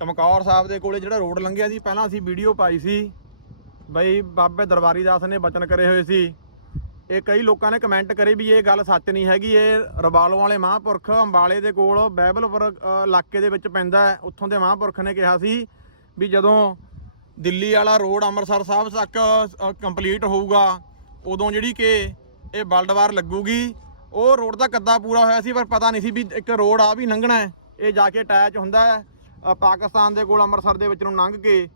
ਚਮਕੌਰ ਸਾਹਿਬ ਦੇ ਕੋਲੇ ਜਿਹੜਾ ਰੋਡ ਲੰਘਿਆ ਸੀ, ਪਹਿਲਾਂ ਅਸੀਂ ਵੀਡੀਓ ਪਾਈ ਸੀ। ਬਈ ਬਾਬੇ ਦਰਬਾਰੀ ਦਾਸ ਨੇ ਬਚਨ ਕਰੇ ਹੋਏ ਸੀ। ਇਹ ਕਈ ਲੋਕਾਂ ਨੇ ਕਮੈਂਟ ਕਰੇ ਵੀ ਇਹ ਗੱਲ ਸੱਚ ਨਹੀਂ ਹੈਗੀ, ਇਹ ਰਬਾਲੋਂ ਵਾਲੇ ਮਹਾਂਪੁਰਖ ਅੰਬਾਲੇ ਦੇ ਕੋਲ ਬਹਿਬਲਪੁਰ ਇਲਾਕੇ ਦੇ ਵਿੱਚ ਪੈਂਦਾ ਉੱਥੋਂ ਦੇ ਮਹਾਂਪੁਰਖ ਨੇ ਕਿਹਾ ਸੀ ਵੀ ਜਦੋਂ ਦਿੱਲੀ ਵਾਲਾ ਰੋਡ ਅੰਮ੍ਰਿਤਸਰ ਸਾਹਿਬ ਤੱਕ ਕੰਪਲੀਟ ਹੋਊਗਾ, ਉਦੋਂ ਜਿਹੜੀ ਕਿ ਇਹ ਵਰਲਡ ਵਾਰ ਲੱਗੂਗੀ। ਉਹ ਰੋਡ ਦਾ ਕੱਦਾ ਪੂਰਾ ਹੋਇਆ ਸੀ, ਪਰ ਪਤਾ ਨਹੀਂ ਸੀ ਵੀ ਇੱਕ ਰੋਡ ਆ ਵੀ ਲੰਘਣਾ ਇਹ ਜਾ ਕੇ ਅਟੈਚ ਹੁੰਦਾ ਹੈ। ਪਾਕਿਸਤਾਨ ਦੇ ਕੋਲ ਅੰਮ੍ਰਿਤਸਰ ਦੇ ਵਿੱਚ ਨੂੰ ਲੰਘ ਕੇ,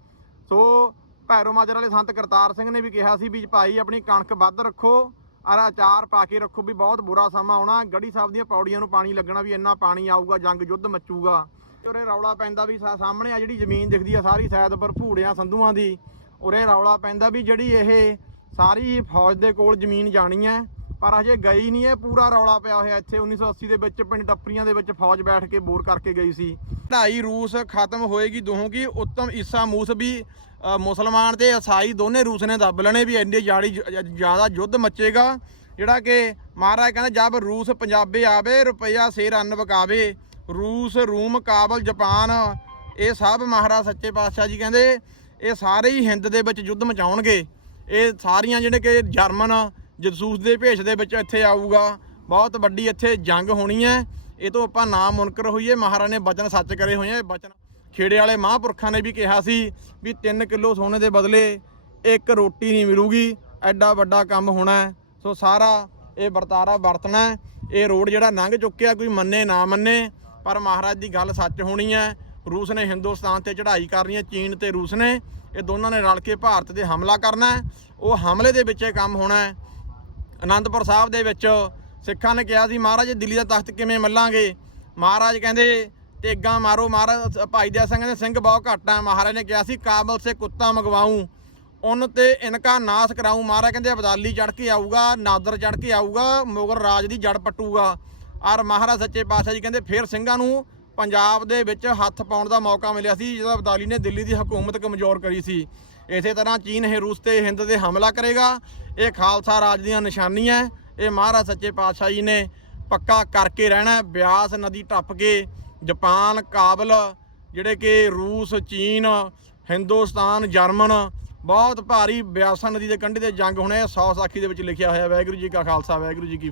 ਸੋ ਭੈਰੋ ਮਾਜਰ ਵਾਲੇ ਸੰਤ ਕਰਤਾਰ ਸਿੰਘ ਨੇ ਵੀ ਕਿਹਾ ਸੀ ਵੀ ਭਾਈ ਆਪਣੀ ਕਣਕ ਵੱਧ ਰੱਖੋ ਅਰ ਅਚਾਰ ਪਾ ਕੇ ਰੱਖੋ, ਵੀ ਬਹੁਤ ਬੁਰਾ ਸਮਾਂ ਆਉਣਾ, ਗੜੀ ਸਾਹਿਬ ਦੀਆਂ ਪੌੜੀਆਂ ਨੂੰ ਪਾਣੀ ਲੱਗਣਾ ਵੀ ਇੰਨਾ ਪਾਣੀ ਆਊਗਾ, ਜੰਗ ਯੁੱਧ ਮੱਚੂਗਾ। ਤੇ ਉਰੇ ਰੌਲਾ ਪੈਂਦਾ ਵੀ ਸਾਹਮਣੇ ਆ ਜਿਹੜੀ ਜ਼ਮੀਨ ਦਿਖਦੀ ਆ ਸਾਰੀ ਸੈਦਪੁਰ ਭੂੜਿਆਂ ਸੰਧੂਆਂ ਦੀ, ਉਰੇ ਰੌਲਾ ਪੈਂਦਾ ਵੀ ਜਿਹੜੀ ਇਹ ਸਾਰੀ ਫੌਜ ਦੇ ਕੋਲ ਜ਼ਮੀਨ ਜਾਣੀ ਹੈ ਪਰ ਹਜੇ ਗਈ ਨਹੀਂ ਇਹ, ਪੂਰਾ ਰੌਲਾ ਪਿਆ ਹੋਇਆ ਇੱਥੇ। 1980 ਦੇ ਵਿੱਚ ਪਿੰਡ ਟੱਪਰੀਆਂ ਦੇ ਵਿੱਚ ਫੌਜ ਬੈਠ ਕੇ ਬੋਰ ਕਰਕੇ ਗਈ ਸੀ। ਢਾਈ ਰੂਸ ਖਤਮ ਹੋਏਗੀ ਦੋਹੋਂਗੀ ਉੱਤਮ ਈਸਾ ਮੂਸ ਵੀ ਮੁਸਲਮਾਨ ਤੇ ਈਸਾਈ ਦੋਨੇ ਰੂਸ ਨੇ ਦੱਬ ਲੈਣੇ ਵੀ ਇੰਨੇ ਜਾੜੀ ਜ਼ਿਆਦਾ ਯੁੱਧ ਮੱਚੇਗਾ। ਜਿਹੜਾ ਕਿ ਮਹਾਰਾਜ ਕਹਿੰਦਾ ਜਦ ਰੂਸ ਪੰਜਾਬੇ ਆਵੇ, ਰੁਪਈਆ ਸੇਰ ਅੰਨ ਵਕਾਵੇ। ਰੂਸ, ਰੂਮ, ਕਾਬਲ, ਜਾਪਾਨ, ਇਹ ਸਭ ਮਹਾਰਾਜ ਸੱਚੇ ਪਾਤਸ਼ਾਹ ਜੀ ਕਹਿੰਦੇ, ਇਹ ਸਾਰੇ ਹੀ ਹਿੰਦ ਦੇ ਵਿੱਚ ਯੁੱਧ ਮਚਾਉਣਗੇ। ਇਹ ਸਾਰੀਆਂ ਜਿਹੜੇ ਕਿ ਜਰਮਨ ਜਸੂਸ ਦੇ ਭੇਸ਼ ਦੇ ਵਿੱਚ ਇੱਥੇ ਆਊਗਾ। ਬਹੁਤ ਵੱਡੀ ਇੱਥੇ ਜੰਗ ਹੋਣੀ ਹੈ। ਇਹ ਤੋਂ ਆਪਾਂ ਨਾ ਮੁਨਕਰ ਹੋਈਏ। ਮਹਾਰਾਜ ਨੇ ਬਚਨ ਸੱਚ ਕਰੇ ਹੋਏ ਆ। ਇਹ ਬਚਨ ਖੇੜੇ ਵਾਲੇ ਮਹਾਂਪੁਰਖਾਂ ਨੇ ਵੀ ਕਿਹਾ ਸੀ ਵੀ 3 ਕਿਲੋ ਸੋਨੇ ਦੇ ਬਦਲੇ ਇੱਕ ਰੋਟੀ ਨਹੀਂ ਮਿਲੂਗੀ। ਐਡਾ ਵੱਡਾ ਕੰਮ ਹੋਣਾ ਸੋ ਸਾਰਾ ਇਹ ਵਰਤਾਰਾ ਵਰਤਣਾ ਇਹ ਰੋਡ ਜਿਹੜਾ ਲੰਘ ਚੁੱਕਿਆ, ਕੋਈ ਮੰਨੇ ਨਾ ਮੰਨੇ, ਪਰ ਮਹਾਰਾਜ ਦੀ ਗੱਲ ਸੱਚ ਹੋਣੀ ਹੈ। ਰੂਸ ਨੇ ਹਿੰਦੁਸਤਾਨ ਤੇ ਚੜ੍ਹਾਈ ਕਰਨੀ ਹੈ। ਚੀਨ ਤੇ ਰੂਸ ਨੇ। ਇਹ ਦੋਨਾਂ ਨੇ ਰਲ ਕੇ ਭਾਰਤ ਤੇ ਹਮਲਾ ਕਰਨਾ ਉਹ ਹਮਲੇ ਦੇ ਵਿੱਚ ਇਹ ਕੰਮ ਹੋਣਾ ਅਨੰਦਪੁਰ ਸਾਹਿਬ ਦੇ ਵਿੱਚ ਸਿੱਖਾਂ ਨੇ ਕਿਹਾ ਸੀ, ਮਹਾਰਾਜ, ਦਿੱਲੀ ਦਾ ਤਖਤ ਕਿਵੇਂ ਮੱਲਾਂਗੇ? ਮਹਾਰਾਜ ਕਹਿੰਦੇ ਤੇਗਾ ਮਾਰੋ, ਮਹਾਰਾਜ, ਭਾਈ ਦਿਆ ਸਿੰਘ ਦੇ ਸਿੰਘ ਬਹੁਤ ਘੱਟ ਆ। ਮਹਾਰਾਜ ਨੇ ਕਿਹਾ ਸੀ, ਕਾਬਲ ਸੇ ਕੁੱਤਾ ਮੰਗਵਾਉਂ, ਉਨ ਤੇ ਇਨਕਾ ਨਾਸ ਕਰਾਉਂ। ਮਹਾਰਾਜ ਕਹਿੰਦੇ, ਅਬਦਾਲੀ ਚੜ ਕੇ ਆਊਗਾ, ਨਾਦਰ ਚੜ ਕੇ ਆਊਗਾ ਮੁਗਲ ਰਾਜ ਦੀ ਜੜ ਪੱਟੂਗਾ। ਔਰ ਮਹਾਰਾਜ ਸੱਚੇ ਪਾਤਸ਼ਾਹ ਜੀ ਕਹਿੰਦੇ, ਫਿਰ ਸਿੰਘਾਂ ਨੂੰ ਪੰਜਾਬ ਦੇ ਵਿੱਚ ਹੱਥ ਪਾਉਣ ਦਾ ਮੌਕਾ ਮਿਲਿਆ ਸੀ, ਜਦੋਂ ਅਬਦਾਲੀ ਨੇ ਦਿੱਲੀ ਦੀ ਹਕੂਮਤ ਕਮਜ਼ੋਰ ਕਰੀ ਸੀ। ਇਸੇ ਤਰ੍ਹਾਂ ਚੀਨ ਇਹ ਰੂਸ ਤੇ ਹਿੰਦ ਤੇ ਹਮਲਾ ਕਰੇਗਾ ਇਹ ਖਾਲਸਾ ਰਾਜ ਦੀਆਂ ਨਿਸ਼ਾਨੀਆਂ ਇਹ ਮਹਾਰਾਜ ਸੱਚੇ ਪਾਤਸ਼ਾਹ ਜੀ ਨੇ ਪੱਕਾ ਕਰਕੇ ਰਹਿਣਾ ਬਿਆਸ ਨਦੀ ਟੱਪ ਕੇ ਜਾਪਾਨ, ਕਾਬਲ, ਜਿਹੜੇ ਕਿ ਰੂਸ, ਚੀਨ, ਹਿੰਦੁਸਤਾਨ, ਜਰਮਨ, ਬਹੁਤ ਭਾਰੀ ਬਿਆਸਾ ਨਦੀ ਦੇ ਕੰਢੇ ਤੇ ਜੰਗ ਹੋਣੇ 100 ਸਾਖੀ ਦੇ ਵਿੱਚ ਲਿਖਿਆ ਹੋਇਆ ਵਾਹਿਗੁਰੂ ਜੀ ਕਾ ਖਾਲਸਾ, ਵਾਹਿਗੁਰੂ ਜੀ ਕੀ